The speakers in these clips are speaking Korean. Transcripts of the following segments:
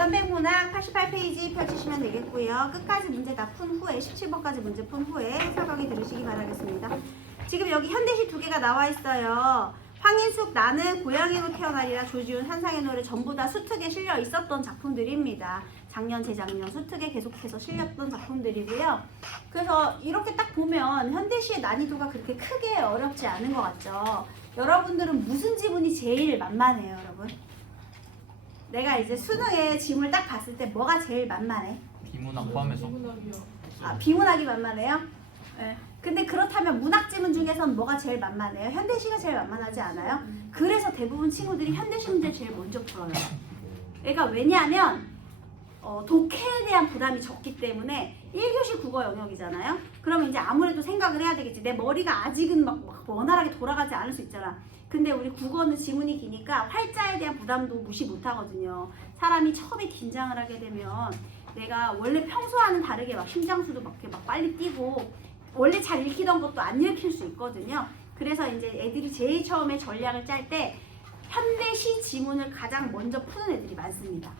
무단백문학 88페이지 펼치시면 되겠고요. 끝까지 문제 다 푼 후에 17번까지 문제 푼 후에 해설 강의 들으시기 바라겠습니다. 지금 여기 현대시 두 개가 나와 있어요. 황인숙 나는 고양이로 태어나리라 조지훈 한상의 노래 전부 다 수특에 실려 있었던 작품들입니다. 작년 재작년 수특에 계속해서 실렸던 작품들이고요. 그래서 이렇게 딱 보면 현대시의 난이도가 그렇게 크게 어렵지 않은 것 같죠. 여러분들은 무슨 지문이 제일 만만해요, 여러분? 내가 이제 수능에 지문을 딱 봤을 때 뭐가 제일 만만해? 비문학 포함해서. 아, 비문학이 만만해요? 네. 근데 그렇다면 문학 지문 중에선 뭐가 제일 만만해요? 현대시가 제일 만만하지 않아요? 그래서 대부분 친구들이 현대시 문제 제일 먼저 풀어요. 그러니까 왜냐하면 독해에 대한 부담이 적기 때문에 1교시 국어 영역이잖아요? 그러면 이제 아무래도 생각을 해야 되겠지. 내 머리가 아직은 막 원활하게 돌아가지 않을 수 있잖아. 근데 우리 국어는 지문이 기니까 활자에 대한 부담도 무시 못하거든요. 사람이 처음에 긴장을 하게 되면 내가 원래 평소와는 다르게 막 심장수도 막 빨리 뛰고 원래 잘 읽히던 것도 안 읽힐 수 있거든요. 그래서 이제 애들이 제일 처음에 전략을 짤 때 현대시 지문을 가장 먼저 푸는 애들이 많습니다.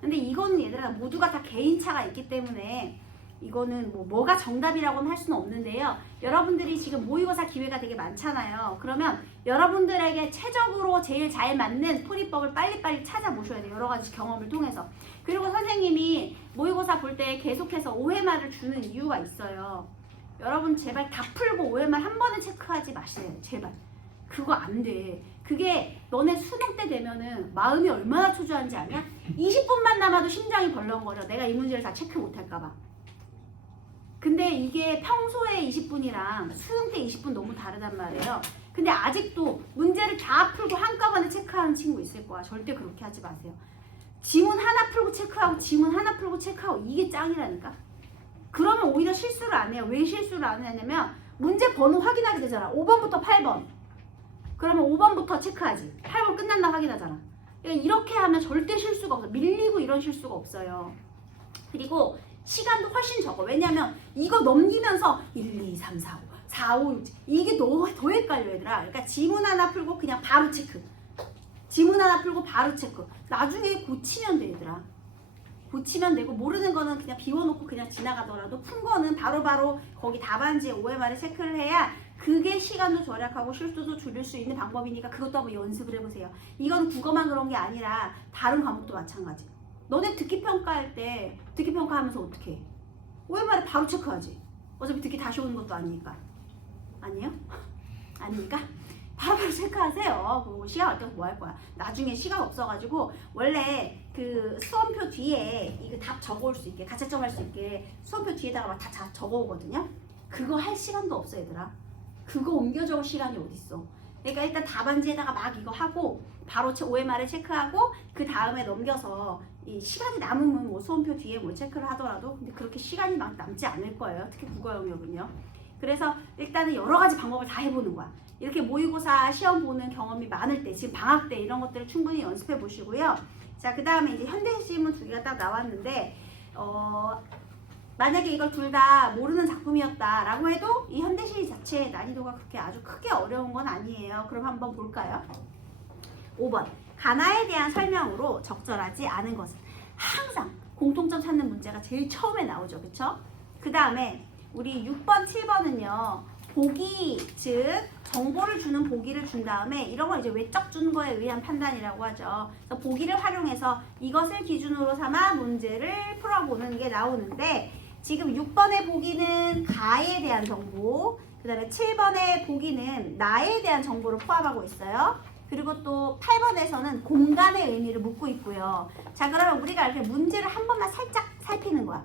근데 이거는 얘들아 모두가 다 개인차가 있기 때문에 이거는 뭐가 정답이라고는 할 수는 없는데요. 여러분들이 지금 모의고사 기회가 되게 많잖아요. 그러면 여러분들에게 최적으로 제일 잘 맞는 풀이법을 빨리빨리 찾아보셔야 돼요. 여러 가지 경험을 통해서. 그리고 선생님이 모의고사 볼 때 계속해서 OMR을 주는 이유가 있어요. 여러분 제발 다 풀고 OMR 한 번에 체크하지 마세요. 제발. 그거 안 돼. 그게 너네 수능 때 되면은 마음이 얼마나 초조한지 아냐? 20분만 남아도 심장이 벌렁거려. 내가 이 문제를 다 체크 못할까 봐. 근데 이게 평소에 20분이랑 수능 때 20분 너무 다르단 말이에요. 근데 아직도 문제를 다 풀고 한꺼번에 체크하는 친구 있을 거야. 절대 그렇게 하지 마세요. 지문 하나 풀고 체크하고 지문 하나 풀고 체크하고 이게 짱이라니까. 그러면 오히려 실수를 안 해요. 왜 실수를 안 하냐면 문제 번호 확인하게 되잖아. 5번부터 8번. 그러면 5번부터 체크하지. 8번 끝났나 확인하잖아. 그러니까 이렇게 하면 절대 실수가 없어. 밀리고 이런 실수가 없어요. 그리고 시간도 훨씬 적어. 왜냐면 이거 넘기면서 1, 2, 3, 4, 5, 4, 5, 6 이게 더 헷갈려 얘들아. 그러니까 지문 하나 풀고 그냥 바로 체크. 지문 하나 풀고 바로 체크. 나중에 고치면 돼 얘들아. 고치면 되고 모르는 거는 그냥 비워놓고 그냥 지나가더라도 푼 거는 바로바로 거기 답안지에 OMR을 체크를 해야 그게 시간도 절약하고 실수도 줄일 수 있는 방법이니까 그것도 한번 연습을 해보세요. 이건 국어만 그런 게 아니라 다른 과목도 마찬가지. 너네 듣기평가할 때 듣기평가하면서 어떻게 해? OMR을 바로 체크하지. 어차피 듣기 다시 오는 것도 아니니까. 아니에요? 아닙니까? 바로바로 체크하세요. 그리고 시간 아껴서 뭐 할 거야? 나중에 시간 없어가지고 원래 그 수험표 뒤에 이거 답 적어올 수 있게 가채점 할 수 있게 수험표 뒤에다가 막 다 적어오거든요. 그거 할 시간도 없어 얘들아. 그거 옮겨 적을 시간이 어딨어. 그러니까 일단 답안지에다가 막 이거 하고 바로 OMR을 체크하고 그 다음에 넘겨서 이 시간이 남으면 뭐 수험표 뒤에 뭐 체크를 하더라도 근데 그렇게 시간이 막 남지 않을 거예요. 특히 국어 영역은요. 그래서 일단은 여러 가지 방법을 다 해보는 거야. 이렇게 모의고사 시험 보는 경험이 많을 때 지금 방학 때 이런 것들을 충분히 연습해 보시고요. 자, 그 다음에 이제 현대시문 두 개가 딱 나왔는데 만약에 이걸 둘 다 모르는 작품이었다라고 해도 이 현대시 자체의 난이도가 그렇게 아주 크게 어려운 건 아니에요. 그럼 한번 볼까요? 5번 가나에 대한 설명으로 적절하지 않은 것은 항상 공통점 찾는 문제가 제일 처음에 나오죠. 그쵸? 그 다음에 우리 6번, 7번은요. 보기, 즉 정보를 주는 보기를 준 다음에 이런 걸 이제 외적 준거에 의한 판단이라고 하죠. 그래서 보기를 활용해서 이것을 기준으로 삼아 문제를 풀어보는 게 나오는데 지금 6번의 보기는 가에 대한 정보, 그 다음에 7번의 보기는 나에 대한 정보를 포함하고 있어요. 그리고 또 8번에서는 공간의 의미를 묻고 있고요. 자, 그러면 우리가 이렇게 문제를 한 번만 살짝 살피는 거야.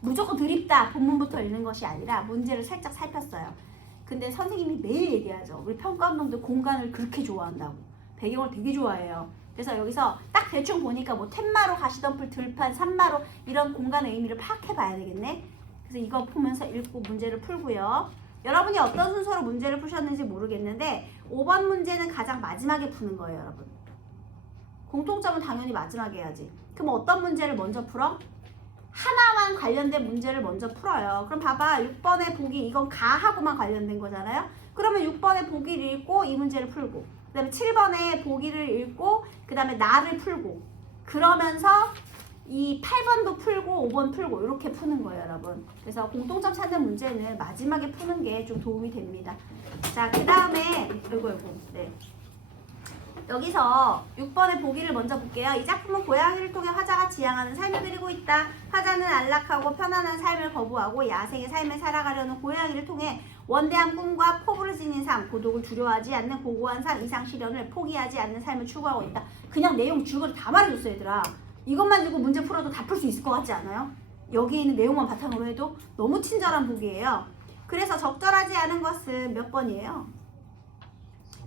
무조건 드립다 본문부터 읽는 것이 아니라 문제를 살짝 살폈어요. 근데 선생님이 매일 얘기하죠. 우리 평가원동들 공간을 그렇게 좋아한다고. 배경을 되게 좋아해요. 그래서 여기서 딱 대충 보니까 뭐 텐마루, 가시덤불, 들판, 산마루 이런 공간의 의미를 파악해 봐야 되겠네. 그래서 이거 보면서 읽고 문제를 풀고요. 여러분이 어떤 순서로 문제를 푸셨는지 모르겠는데 5번 문제는 가장 마지막에 푸는 거예요, 여러분. 공통점은 당연히 마지막에 해야지. 그럼 어떤 문제를 먼저 풀어? 하나만 관련된 문제를 먼저 풀어요. 그럼 봐봐. 6번의 보기 이건 가하고만 관련된 거잖아요. 그러면 6번의 보기를 읽고 이 문제를 풀고 그 다음에 7번의 보기를 읽고 그 다음에 나를 풀고 그러면서 이 8번도 풀고 5번 풀고 이렇게 푸는 거예요, 여러분. 그래서 공통점 찾는 문제는 마지막에 푸는 게 좀 도움이 됩니다. 자, 그 다음에 이거 네. 여기서 6번의 보기를 먼저 볼게요. 이 작품은 고양이를 통해 화자가 지향하는 삶을 그리고 있다. 화자는 안락하고 편안한 삶을 거부하고 야생의 삶을 살아가려는 고양이를 통해 원대한 꿈과 포부를 지닌 삶, 고독을 두려워하지 않는 고고한 삶, 이상 시련을 포기하지 않는 삶을 추구하고 있다. 그냥 내용 줄거리 다 말해줬어요, 얘들아. 이것만 두고 문제 풀어도 다 풀 수 있을 것 같지 않아요? 여기에 있는 내용만 바탕으로 해도 너무 친절한 보기예요. 그래서 적절하지 않은 것은 몇 번이에요?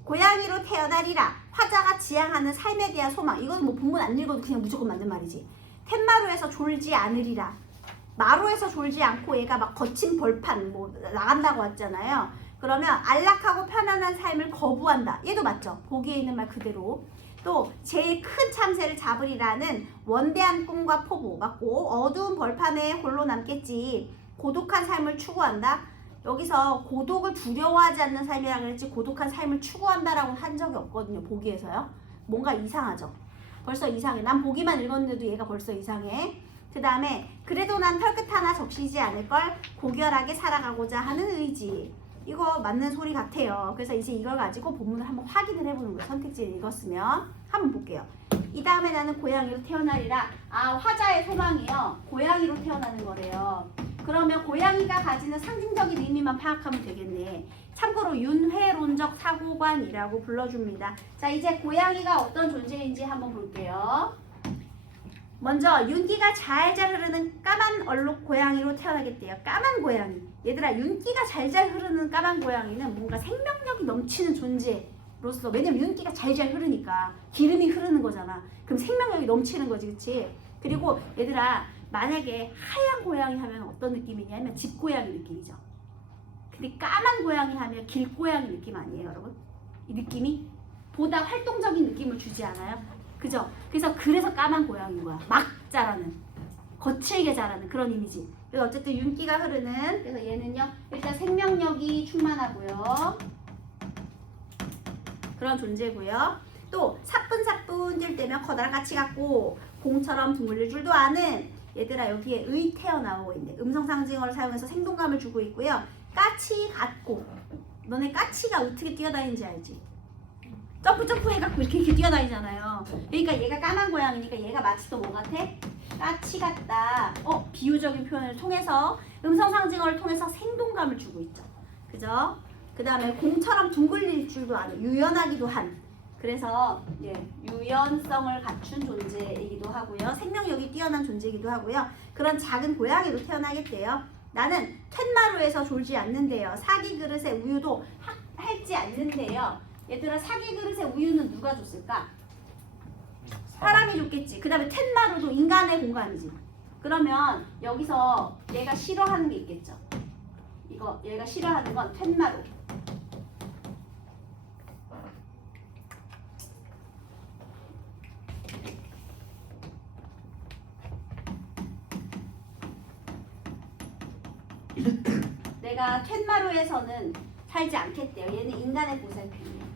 고양이로 태어나리라. 화자가 지향하는 삶에 대한 소망. 이건 뭐 본문 안 읽어도 그냥 무조건 맞는 말이지. 툇마루에서 졸지 않으리라. 마루에서 졸지 않고 얘가 막 거친 벌판 뭐 나간다고 했잖아요. 그러면 안락하고 편안한 삶을 거부한다. 얘도 맞죠? 보기에 있는 말 그대로. 또 제일 큰 참새를 잡으리라는 원대한 꿈과 포부 맞고 어두운 벌판에 홀로 남겠지. 고독한 삶을 추구한다. 여기서 고독을 두려워하지 않는 삶이라고 그랬지 고독한 삶을 추구한다라고 한 적이 없거든요. 보기에서요. 뭔가 이상하죠. 벌써 이상해. 난 보기만 읽었는데도 얘가 벌써 이상해. 그 다음에 그래도 난 털끝 하나 적시지 않을걸. 고결하게 살아가고자 하는 의지. 이거 맞는 소리 같아요. 그래서 이제 이걸 가지고 본문을 한번 확인을 해보는 거예요. 선택지를 읽었으면 한번 볼게요. 이 다음에 나는 고양이로 태어나리라. 아, 화자의 소망이요. 고양이로 태어나는 거래요. 그러면 고양이가 가지는 상징적인 의미만 파악하면 되겠네. 참고로 윤회론적 사고관이라고 불러줍니다. 자, 이제 고양이가 어떤 존재인지 한번 볼게요. 먼저 윤기가 잘잘 흐르는 까만 얼룩 고양이로 태어나겠대요. 까만 고양이. 얘들아, 윤기가 잘잘 흐르는 까만 고양이는 뭔가 생명력이 넘치는 존재로서, 왜냐면 윤기가 잘잘 흐르니까 기름이 흐르는 거잖아. 그럼 생명력이 넘치는 거지, 그치? 그리고 얘들아, 만약에 하얀 고양이 하면 어떤 느낌이냐면 집고양이 느낌이죠. 근데 까만 고양이 하면 길고양이 느낌 아니에요, 여러분? 이 느낌이 보다 활동적인 느낌을 주지 않아요? 그죠? 그래서 까만 고양이인 거야. 막 자라는, 거칠게 자라는 그런 이미지. 그래서 어쨌든 윤기가 흐르는, 그래서 얘는요 일단 생명력이 충만하고요, 그런 존재고요. 또 사뿐사뿐 뛸 때면 커다랗같이 같고 공처럼 둥글릴 줄도 아는, 얘들아 여기에 의 태어나오고 있네. 음성 상징어를 사용해서 생동감을 주고 있고요. 까치 같고, 너네 까치가 어떻게 뛰어다니는지 알지? 점프 해갖고 이렇게 뛰어다니잖아요. 그러니까 얘가 까만 고양이니까 얘가 마치 또 뭐 같아? 까치 같다. 비유적인 표현을 통해서, 음성 상징어를 통해서 생동감을 주고 있죠. 그죠? 그 다음에 공처럼 둥글릴 줄도 아는, 유연하기도 한, 그래서 유연성을 갖춘 존재이기도 하고요. 생명력이 뛰어난 존재이기도 하고요. 그런 작은 고양이로 태어나겠대요. 나는 툇마루에서 졸지 않는데요. 사기 그릇에 우유도 핥지 않는데요. 얘들아, 사기 그릇에 우유는 누가 줬을까? 사람이 줬겠지. 그 다음에 툇마루도 인간의 공간이지. 그러면 여기서 얘가 싫어하는 게 있겠죠. 얘가 싫어하는 건 툇마루. 내가 툇마루에서는 살지 않겠대요. 얘는 인간의 보살핌이에요.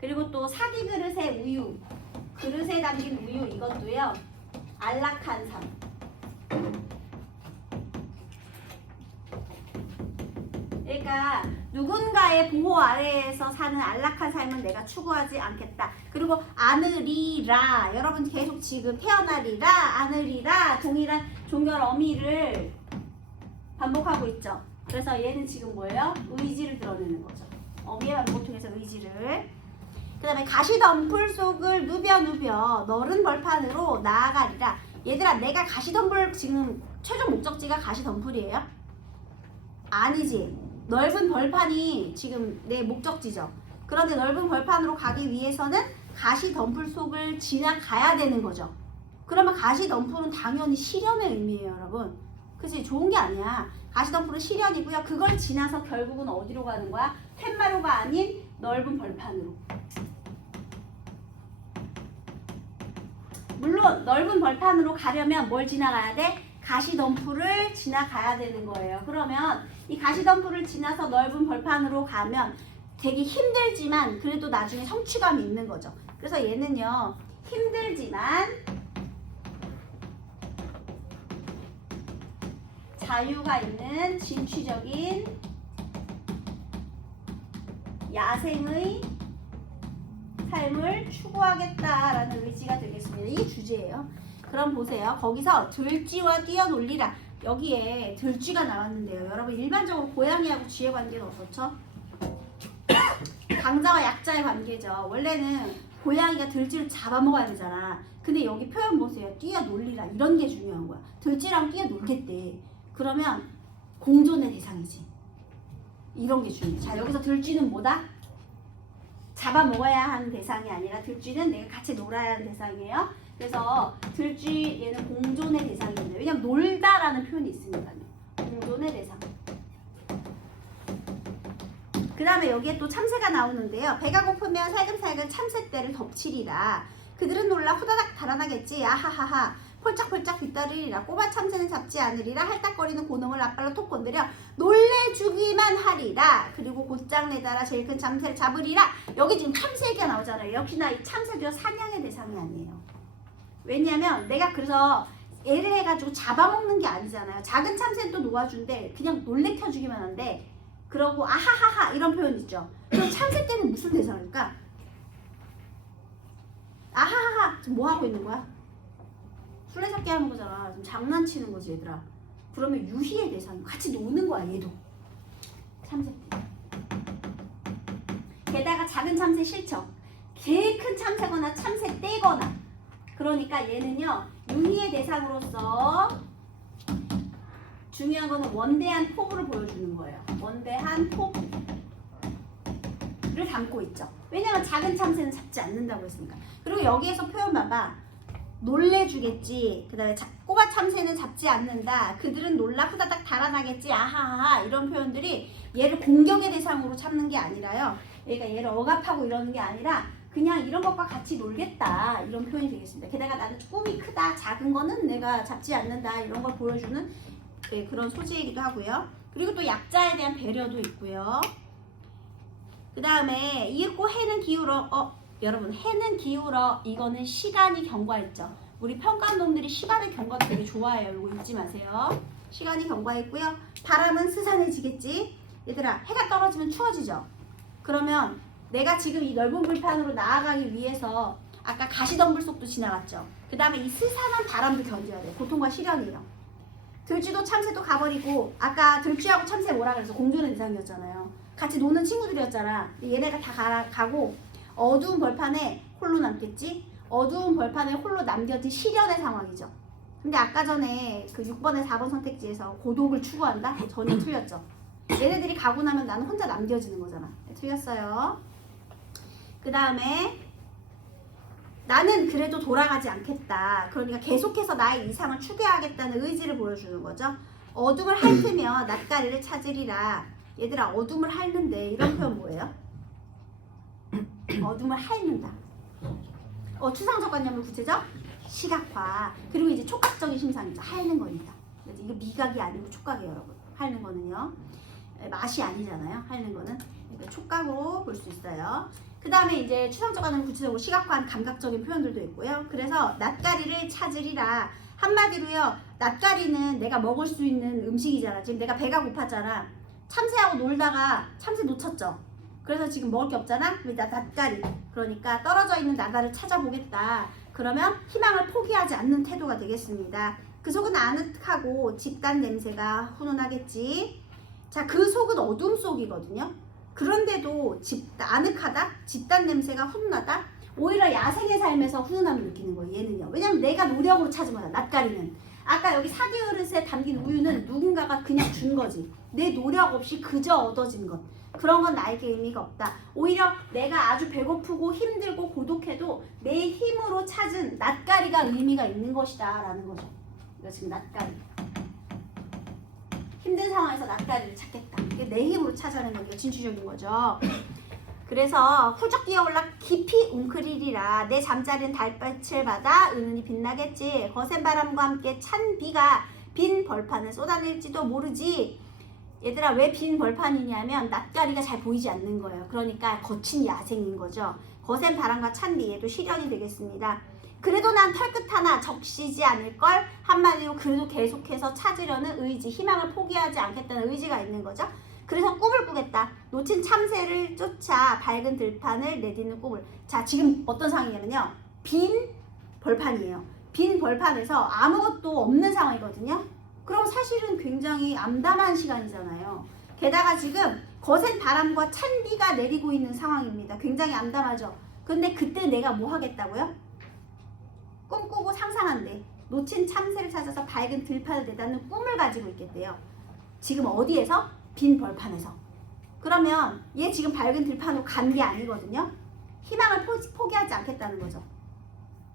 그리고 또 사기 그릇의 우유, 그릇에 담긴 우유, 이것도요 안락한 삶. 그러니까 누군가의 보호 아래에서 사는 안락한 삶은 내가 추구하지 않겠다. 그리고 안으리라, 여러분 계속 지금 태어나리라, 안으리라 동일한 종결 어미를 반복하고 있죠. 그래서 얘는 지금 뭐예요? 의지를 드러내는 거죠. 어미의 반복을 통해서 의지를. 그 다음에 가시덤불 속을 누벼 너른 벌판으로 나아가리라. 얘들아, 내가 가시덤불, 지금 최종 목적지가 가시덤불이에요? 아니지. 넓은 벌판이 지금 내 목적지죠. 그런데 넓은 벌판으로 가기 위해서는 가시덤불 속을 지나가야 되는 거죠. 그러면 가시덤불은 당연히 시련의 의미예요, 여러분. 그치? 좋은 게 아니야. 가시덤불은 시련이고요. 그걸 지나서 결국은 어디로 가는 거야? 툇마루가 아닌 넓은 벌판으로. 물론 넓은 벌판으로 가려면 뭘 지나가야 돼? 가시덤불을 지나가야 되는 거예요. 그러면 이 가시덤불을 지나서 넓은 벌판으로 가면 되게 힘들지만 그래도 나중에 성취감이 있는 거죠. 그래서 얘는요, 힘들지만 자유가 있는 진취적인 야생의 삶을 추구하겠다라는 의지가 되겠습니다. 이게 주제예요. 그럼 보세요. 거기서 들쥐와 뛰어놀리라. 여기에 들쥐가 나왔는데요. 여러분 일반적으로 고양이하고 쥐의 관계는 어떻죠? 강자와 약자의 관계죠. 원래는 고양이가 들쥐를 잡아먹어야 되잖아. 근데 여기 표현 보세요. 뛰어놀리라. 이런 게 중요한 거야. 들쥐랑 뛰어놀겠대. 그러면 공존의 대상이지. 이런 게 중요해. 자, 여기서 들쥐는 뭐다? 잡아먹어야 하는 대상이 아니라 들쥐는 내가 같이 놀아야 하는 대상이에요. 그래서 들쥐 얘는 공존의 대상입니다. 왜냐면 놀다라는 표현이 있으니까요. 공존의 대상. 그 다음에 여기에 또 참새가 나오는데요. 배가 고프면 살금살금 참새떼를 덮치리라. 그들은 놀라 후다닥 달아나겠지. 아하하하. 폴짝폴짝 뒤따르리라. 꼬마 참새는 잡지 않으리라. 할딱거리는 고놈을 앞발로 톡 건드려 놀래주기만 하리라. 그리고 곧장 내달아 제일 큰 참새를 잡으리라. 여기 지금 참새 얘기가 나오잖아요. 역시나 이 참새도 사냥의 대상이 아니에요. 왜냐면 내가 그래서 애를 해가지고 잡아먹는 게 아니잖아요. 작은 참새는 또 놓아준데 그냥 놀래켜주기만 한데, 그러고 아하하하 이런 표현 있죠. 그럼 참새 때는 무슨 대상일까? 아하하하 지금 뭐 하고 있는 거야? 술래잡기 하는 거잖아. 지금 장난치는 거지 얘들아. 그러면 유희의 대상, 같이 노는 거야 얘도. 참새 때. 게다가 작은 참새 싫죠. 개 큰 참새거나 참새 떼거나. 그러니까 얘는요 유희의 대상으로서 중요한 거는 원대한 포부를 보여주는 거예요. 원대한 포부를 담고 있죠. 왜냐면 작은 참새는 잡지 않는다고 했으니까. 그리고 여기에서 표현 봐봐. 놀래주겠지. 그 다음에 꼬마 참새는 잡지 않는다. 그들은 놀라 후다닥 달아나겠지. 아하하. 이런 표현들이 얘를 공격의 대상으로 참는 게 아니라요. 얘가 얘를 억압하고 이러는 게 아니라 그냥 이런 것과 같이 놀겠다. 이런 표현이 되겠습니다. 게다가 나는 꿈이 크다. 작은 거는 내가 잡지 않는다. 이런 걸 보여주는 그런 소재이기도 하고요. 그리고 또 약자에 대한 배려도 있고요. 그 다음에 이윽고 해는 기울어. 여러분 해는 기울어. 이거는 시간이 경과했죠. 우리 평가원들이 시간을 경과도 되게 좋아해요. 이거 잊지 마세요. 시간이 경과했고요. 바람은 스산해지겠지. 얘들아 해가 떨어지면 추워지죠. 그러면 내가 지금 이 넓은 불판으로 나아가기 위해서 아까 가시덤불 속도 지나갔죠. 그 다음에 이 스산한 바람도 견뎌야 돼. 고통과 시련이요. 들쥐도 참새도 가버리고, 아까 들쥐하고 참새 뭐라 그래서 공존의 대상이었잖아요. 같이 노는 친구들이었잖아. 얘네가 다 가고 어두운 벌판에 홀로 남겠지. 어두운 벌판에 홀로 남겨진 시련의 상황이죠. 근데 아까 전에 그 6번에 4번 선택지에서 고독을 추구한다? 전혀 틀렸죠. 얘네들이 가고 나면 나는 혼자 남겨지는 거잖아. 틀렸어요. 그 다음에 나는 그래도 돌아가지 않겠다. 그러니까 계속해서 나의 이상을 추구하겠다는 의지를 보여주는 거죠. 어둠을 핥으며 낯가리를 찾으리라. 얘들아 어둠을 핥는데 이런 표현 뭐예요? 어둠을 핥는다. 추상적 관념을 구체적 시각화. 그리고 이제 촉각적인 심상이죠. 핥는 거니까. 이거 미각이 아니고 촉각이에요, 여러분. 핥는 거는요. 맛이 아니잖아요. 핥는 거는. 그러니까 촉각으로 볼 수 있어요. 그 다음에 이제 추상적 관념을 구체적으로 시각화한 감각적인 표현들도 있고요. 그래서 낯가리를 찾으리라. 한마디로요. 낯가리는 내가 먹을 수 있는 음식이잖아. 지금 내가 배가 고팠잖아. 참새하고 놀다가 참새 놓쳤죠. 그래서 지금 먹을 게 없잖아. 낯가리. 그러니까 떨어져 있는 나다를 찾아보겠다. 그러면 희망을 포기하지 않는 태도가 되겠습니다. 그 속은 아늑하고 집단 냄새가 훈훈하겠지. 자, 그 속은 어둠 속이거든요. 그런데도 아늑하다? 집단 냄새가 훈훈하다? 오히려 야생의 삶에서 훈훈함을 느끼는 거예요. 얘는요. 왜냐면 내가 노력으로 찾은 거야. 낯가리는. 아까 여기 사기 그릇에 담긴 우유는 누군가가 그냥 준 거지. 내 노력 없이 그저 얻어진 것. 그런 건 나에게 의미가 없다. 오히려 내가 아주 배고프고 힘들고 고독해도 내 힘으로 찾은 낯가리가 의미가 있는 것이다 라는 거죠. 이거 지금 낯가리. 힘든 상황에서 낯가리를 찾겠다. 이게 내 힘으로 찾아내는 게 진취적인 거죠. 그래서 훌쩍 뛰어올라 깊이 웅크리리라. 내 잠자리는 달빛을 받아 은은히 빛나겠지. 거센 바람과 함께 찬 비가 빈 벌판을 쏟아낼지도 모르지. 얘들아 왜 빈 벌판이냐면 낯가리가 잘 보이지 않는 거예요. 그러니까 거친 야생인 거죠. 거센 바람과 찬비에도 실현이 되겠습니다. 그래도 난 털끝 하나 적시지 않을걸. 한마디로 그래도 계속해서 찾으려는 의지, 희망을 포기하지 않겠다는 의지가 있는 거죠. 그래서 꿈을 꾸겠다. 놓친 참새를 쫓아 밝은 들판을 내딛는 꿈을. 자, 지금 어떤 상황이냐면요. 빈 벌판이에요. 빈 벌판에서 아무것도 없는 상황이거든요. 그럼 사실은 굉장히 암담한 시간이잖아요. 게다가 지금 거센 바람과 찬비가 내리고 있는 상황입니다. 굉장히 암담하죠. 근데 그때 내가 뭐 하겠다고요? 꿈꾸고 상상한대. 놓친 참새를 찾아서 밝은 들판을 내닫는 꿈을 가지고 있겠대요. 지금 어디에서? 빈 벌판에서. 그러면 얘 지금 밝은 들판으로 간 게 아니거든요. 희망을 포기하지 않겠다는 거죠.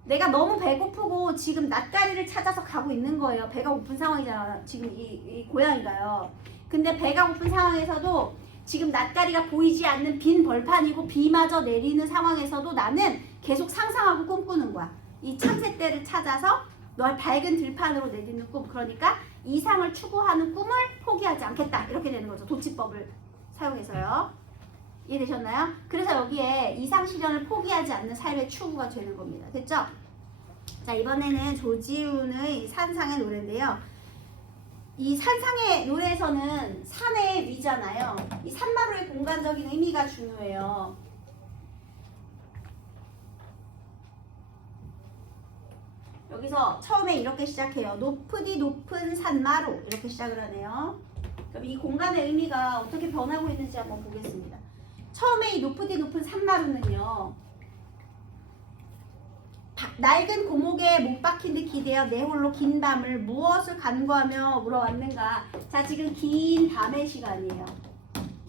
내가 너무 배고프고 지금 낯가리를 찾아서 가고 있는 거예요. 배가 고픈 상황이잖아. 지금 이 고양이가요. 근데 배가 고픈 상황에서도 지금 낯가리가 보이지 않는 빈 벌판이고 비마저 내리는 상황에서도 나는 계속 상상하고 꿈꾸는 거야. 이 참새떼를 찾아서 널 밝은 들판으로 내딛는 꿈. 그러니까 이상을 추구하는 꿈을 포기하지 않겠다. 이렇게 되는 거죠. 도치법을 사용해서요. 이해되셨나요? 그래서 여기에 이상 실현을 포기하지 않는 삶의 추구가 되는 겁니다. 됐죠? 자, 이번에는 조지훈의 산상의 노래인데요. 이 산상의 노래에서는 산의 위잖아요. 이 산마루의 공간적인 의미가 중요해요. 여기서 처음에 이렇게 시작해요. 높으디 높은 산마루 이렇게 시작을 하네요. 그럼 이 공간의 의미가 어떻게 변하고 있는지 한번 보겠습니다. 처음에 이 높으디 높은 산마루는요. 낡은 고목에 못 박힌 듯 기대어 내 홀로 긴 밤을 무엇을 간구하며 물어왔는가. 자, 지금 긴 밤의 시간이에요.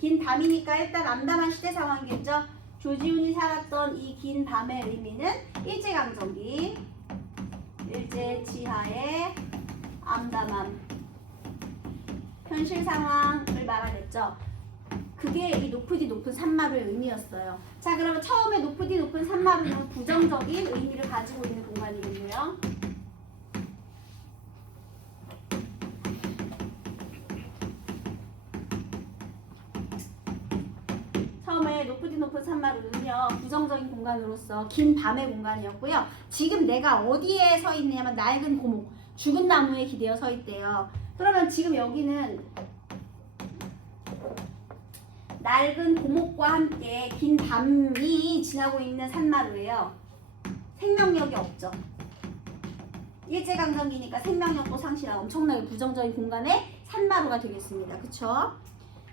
긴 밤이니까 일단 암담한 시대 상황이겠죠. 조지훈이 살았던 이 긴 밤의 의미는 일제강점기, 일제치하의 암담함, 현실 상황을 말하겠죠. 그게 이 높으디 높은 산마루의 의미였어요. 자, 그러면 처음에 높으디 높은 산마루는 부정적인 의미를 가지고 있는 공간이겠네요. 처음에 높으디 높은 산마루는요, 부정적인 공간으로서 긴 밤의 공간이었고요. 지금 내가 어디에 서 있냐면 낡은 고목, 죽은 나무에 기대어 서 있대요. 그러면 지금 여기는 낡은 고목과 함께 긴 밤이 지나고 있는 산마루예요. 생명력이 없죠. 일제강점기니까 생명력도 상실한 엄청나게 부정적인 공간의 산마루가 되겠습니다. 그쵸?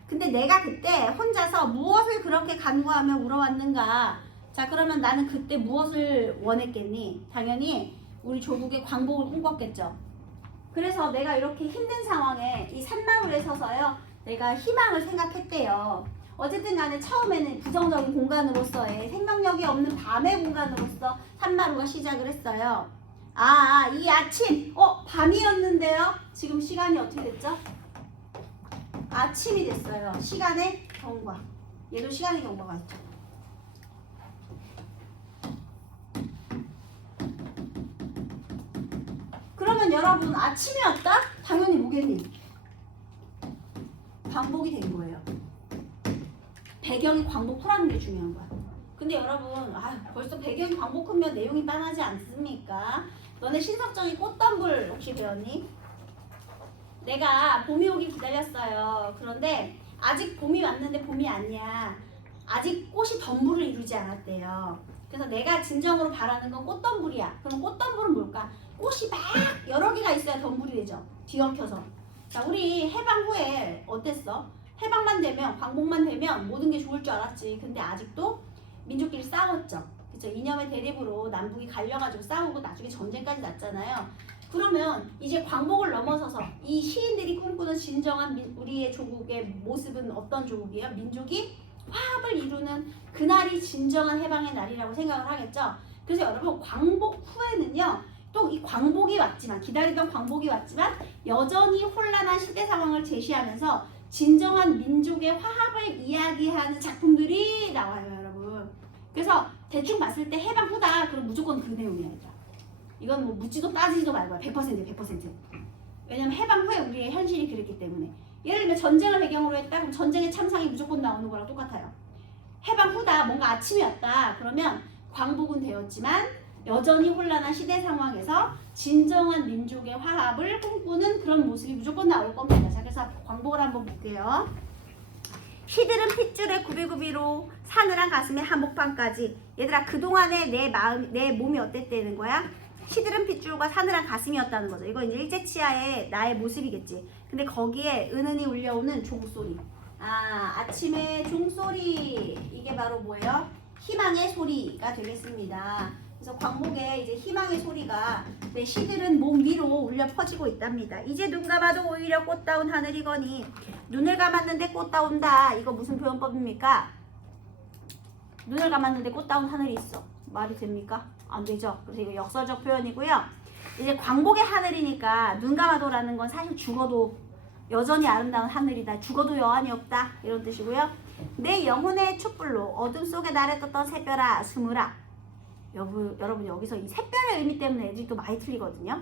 근데 내가 그때 혼자서 무엇을 그렇게 간구하며 울어왔는가. 자, 그러면 나는 그때 무엇을 원했겠니? 당연히 우리 조국의 광복을 꿈꿨겠죠. 그래서 내가 이렇게 힘든 상황에 이 산마루에 서서요, 내가 희망을 생각했대요. 어쨌든 간에 처음에는 부정적인 공간으로서의 생명력이 없는 밤의 공간으로서 산마루가 시작을 했어요. 이 아침! 밤이었는데요? 지금 시간이 어떻게 됐죠? 아침이 됐어요. 시간의 경과. 얘도 시간의 경과가 있죠. 그러면 여러분 아침이었다? 당연히 뭐겠니? 광복이 된 거예요. 배경이 광복후라는 게 중요한 거야. 근데 여러분, 벌써 배경이 광복후면 내용이 빤하지 않습니까? 너네 신석정이 꽃덤불 혹시 배웠니? 내가 봄이 오길 기다렸어요. 그런데 아직 봄이 왔는데 봄이 아니야. 아직 꽃이 덤불을 이루지 않았대요. 그래서 내가 진정으로 바라는 건 꽃덤불이야. 그럼 꽃덤불은 뭘까? 꽃이 막 여러 개가 있어야 덤불이 되죠. 뒤엉켜서. 자, 우리 해방 후에 어땠어? 해방만 되면, 광복만 되면 모든 게 좋을 줄 알았지. 근데 아직도 민족끼리 싸웠죠. 그쵸? 이념의 대립으로 남북이 갈려가지고 싸우고 나중에 전쟁까지 났잖아요. 그러면 이제 광복을 넘어서서 이 시인들이 꿈꾸는 진정한 우리의 조국의 모습은 어떤 조국이에요? 민족이 화합을 이루는 그날이 진정한 해방의 날이라고 생각을 하겠죠. 그래서 여러분, 광복 후에는요, 또 이 광복이 왔지만, 기다리던 광복이 왔지만 여전히 혼란한 시대 상황을 제시하면서 진정한 민족의 화합을 이야기하는 작품들이 나와요, 여러분. 그래서 대충 봤을 때 해방 후다, 그럼 무조건 그 내용이야. 이건 뭐 묻지도 따지지도 말고요. 100%. 왜냐면 해방 후에 우리의 현실이 그랬기 때문에. 예를 들면 전쟁을 배경으로 했다. 그럼 전쟁의 참상이 무조건 나오는 거랑 똑같아요. 해방 후다. 뭔가 아침이 왔다. 그러면 광복은 되었지만 여전히 혼란한 시대 상황에서 진정한 민족의 화합을 꿈꾸는 그런 모습이 무조건 나올 겁니다. 자, 그래서 광복을 한번 볼게요. 시들은 핏줄에 구비구비로 사늘한 가슴에 한복판까지. 얘들아, 그동안에 내 몸이 어땠다는 거야? 시들은 핏줄과 사늘한 가슴이었다는 거죠. 이거 이제 일제치하의 나의 모습이겠지. 근데 거기에 은은히 울려오는 종소리. 아침에 종소리. 이게 바로 뭐예요? 희망의 소리가 되겠습니다. 그래서 광복에 이제 희망의 소리가 내 시들은 몸 위로 울려 퍼지고 있답니다. 이제 눈 감아도 오히려 꽃다운 하늘이거니 눈을 감았는데 꽃다운다. 이거 무슨 표현법입니까? 눈을 감았는데 꽃다운 하늘이 있어. 말이 됩니까? 안 되죠. 그래서 이거 역설적 표현이고요. 이제 광복의 하늘이니까 눈 감아도라는 건 사실 죽어도 여전히 아름다운 하늘이다. 죽어도 여한이 없다. 이런 뜻이고요. 내 영혼의 촛불로 어둠 속에 나를 떴던 새별아 숨으라. 여러분 여기서 이 새별의 의미 때문에 애들이 또 많이 틀리거든요.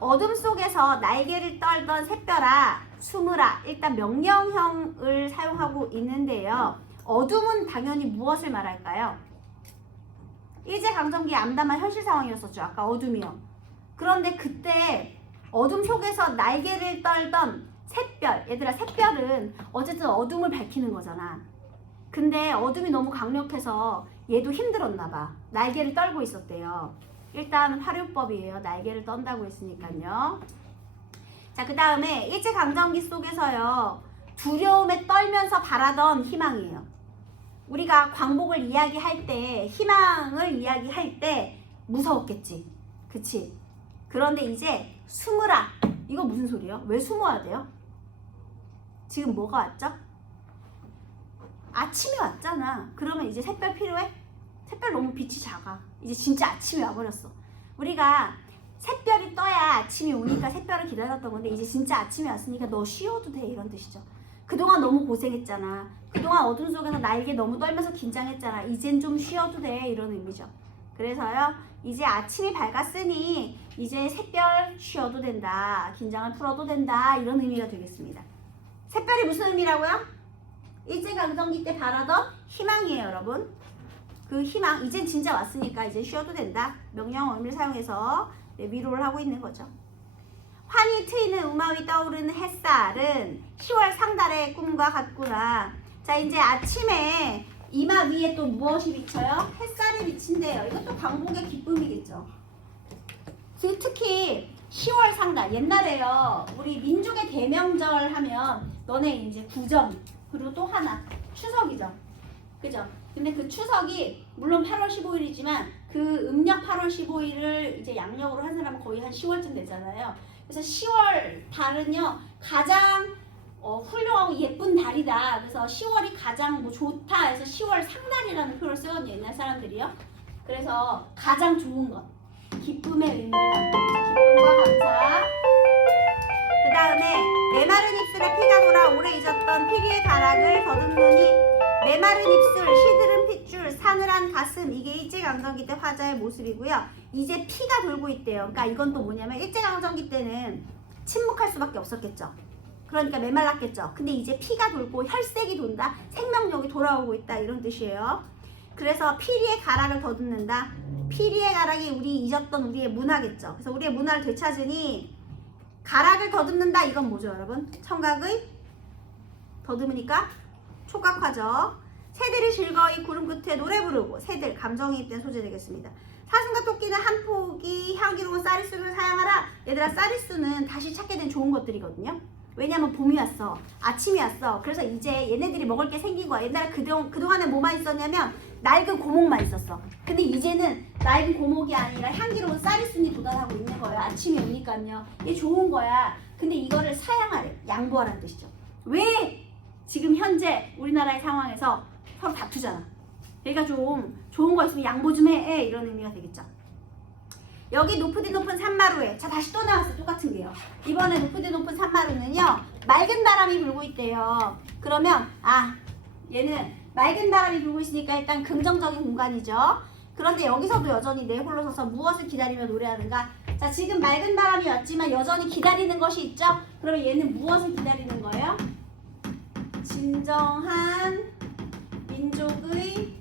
어둠 속에서 날개를 떨던 새별아 숨으라. 일단 명령형을 사용하고 있는데요. 어둠은 당연히 무엇을 말할까요? 일제강점기 암담한 현실 상황이었었죠. 아까 어둠이요. 그런데 그때 어둠 속에서 날개를 떨던 샛별. 얘들아, 샛별은 어쨌든 어둠을 밝히는 거잖아. 근데 어둠이 너무 강력해서 얘도 힘들었나 봐. 날개를 떨고 있었대요. 일단 활용법이에요. 날개를 떤다고 했으니까요. 자, 그 다음에 일제강점기 속에서요. 두려움에 떨면서 바라던 희망이에요. 우리가 광복을 이야기할 때, 희망을 이야기할 때 무서웠겠지. 그치? 그런데 이제 숨으라. 이거 무슨 소리예요? 왜 숨어야 돼요? 지금 뭐가 왔죠? 아침이 왔잖아. 그러면 이제 샛별 필요해? 샛별 너무 빛이 작아. 이제 진짜 아침이 와버렸어. 우리가 샛별이 떠야 아침이 오니까 샛별을 기다렸던 건데 이제 진짜 아침이 왔으니까 너 쉬어도 돼. 이런 뜻이죠. 그동안 너무 고생했잖아. 그동안 어둠 속에서 날개 너무 떨면서 긴장했잖아. 이젠 좀 쉬어도 돼. 이런 의미죠. 그래서요. 이제 아침이 밝았으니 이제 샛별 쉬어도 된다. 긴장을 풀어도 된다. 이런 의미가 되겠습니다. 샛별이 무슨 의미라고요? 일제강점기 때 바라던 희망이에요, 여러분. 그 희망, 이젠 진짜 왔으니까 이제 쉬어도 된다. 명령 의미를 사용해서 위로를 하고 있는 거죠. 환히 트이는 우마위 떠오르는 햇살은 10월 상달의 꿈과 같구나. 자, 이제 아침에 이마 위에 또 무엇이 비쳐요? 햇살이 비친대요. 이것도 광복의 기쁨이겠죠. 특히 10월 상달, 옛날에요. 우리 민족의 대명절 하면 너네 이제 구정, 그리고 또 하나 추석이죠. 그죠? 근데 그 추석이 물론 8월 15일이지만 그 음력 8월 15일을 이제 양력으로 한 사람은 거의 한 10월쯤 되잖아요. 그래서 10월 달은요 가장 훌륭하고 예쁜 달이다. 그래서 10월이 가장 뭐 좋다 해서 10월 상달이라는 표를 쓰거든요. 옛날 사람들이요. 그래서 가장 좋은 것, 기쁨의 의미를 담고 기쁨과 감사. 그 다음에 메마른 입술에 피가 돌아 오래 잊었던 피리의 가락을 더듬느니 메마른 입술, 시들은 핏줄, 사늘한 가슴. 이게 일제강점기 때 화자의 모습이고요. 이제 피가 돌고 있대요. 그러니까 이건 또 뭐냐면 일제강점기 때는 침묵할 수밖에 없었겠죠. 그러니까 메말랐겠죠. 근데 이제 피가 돌고 혈색이 돈다. 생명력이 돌아오고 있다. 이런 뜻이에요. 그래서 피리의 가락을 더듬는다. 피리의 가락이 우리 잊었던 우리의 문화겠죠. 그래서 우리의 문화를 되찾으니 가락을 더듬는다. 이건 뭐죠, 여러분? 청각의 더듬으니까 촉각화죠. 새들이 즐거이 구름 끝에 노래 부르고. 새들, 감정이입된 소재 되겠습니다. 사슴과 토끼는 한 포기 향기로운 쌀이수를 사양하라. 얘들아, 쌀이수는 다시 찾게 된 좋은 것들이거든요. 왜냐면 봄이 왔어. 아침이 왔어. 그래서 이제 얘네들이 먹을 게 생긴 거야. 옛날에 그동안에 뭐만 있었냐면 낡은 고목만 있었어. 근데 이제는 낡은 고목이 아니라 향기로운 쌀이순이 도달하고 있는 거예요. 아침이 오니까요. 이게 좋은 거야. 근데 이거를 사양하래. 양보하라는 뜻이죠. 왜 지금 현재 우리나라의 상황에서 서로 다투잖아. 그러니까 좀 좋은 거 있으면 양보 좀 해. 이런 의미가 되겠죠. 여기 높으디 높은 산마루에. 자, 다시 또 나왔어. 똑같은 게요. 이번에 높으디 높은 산마루는요 맑은 바람이 불고 있대요. 그러면 얘는 맑은 바람이 불고 있으니까 일단 긍정적인 공간이죠. 그런데 여기서도 여전히 내 홀로 서서 무엇을 기다리며 노래하는가. 자, 지금 맑은 바람이 왔지만 여전히 기다리는 것이 있죠? 그러면 얘는 무엇을 기다리는 거예요? 진정한 민족의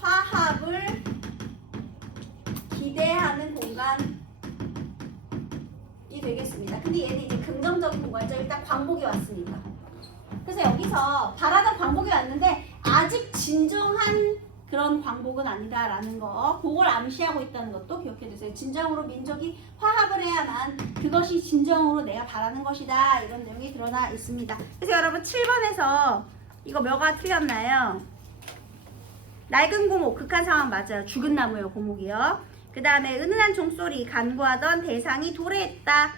화합을 기대하는 공간이 되겠습니다. 근데 얘는 이제 긍정적인 공간이죠. 일단 광복이 왔으니까. 그래서 여기서 바라던 광복이 왔는데 아직 진정한 그런 광복은 아니다라는 거, 그걸 암시하고 있다는 것도 기억해 주세요. 진정으로 민족이 화합을 해야만 그것이 진정으로 내가 바라는 것이다, 이런 내용이 드러나 있습니다. 그래서 여러분 7번에서 이거 뭐가 틀렸나요? 낡은 고목, 극한 상황 맞아요. 죽은 나무예요, 고목이요. 그 다음에 은은한 종소리, 간구하던 대상이 도래했다.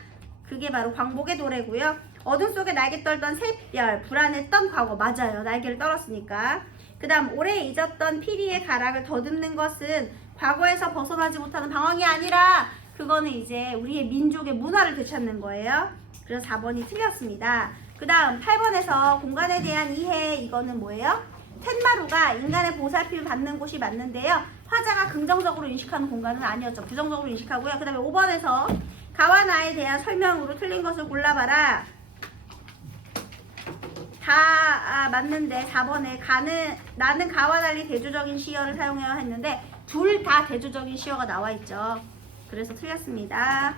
그게 바로 광복의 도래고요. 어둠 속에 날개 떨던 샛별, 불안했던 과거, 맞아요. 날개를 떨었으니까. 그 다음 오래 잊었던 피리의 가락을 더듬는 것은 과거에서 벗어나지 못하는 방황이 아니라 그거는 이제 우리의 민족의 문화를 되찾는 거예요. 그래서 4번이 틀렸습니다. 그 다음 8번에서 공간에 대한 이해, 이거는 뭐예요? 텐마루가 인간의 보살핌을 받는 곳이 맞는데요. 화자가 긍정적으로 인식하는 공간은 아니었죠. 부정적으로 인식하고요. 그 다음에 5번에서 가와 나에 대한 설명으로 틀린 것을 골라봐라. 다 맞는데 4번에 나는 가와 달리 대조적인 시어를 사용해야 했는데 둘 다 대조적인 시어가 나와 있죠. 그래서 틀렸습니다.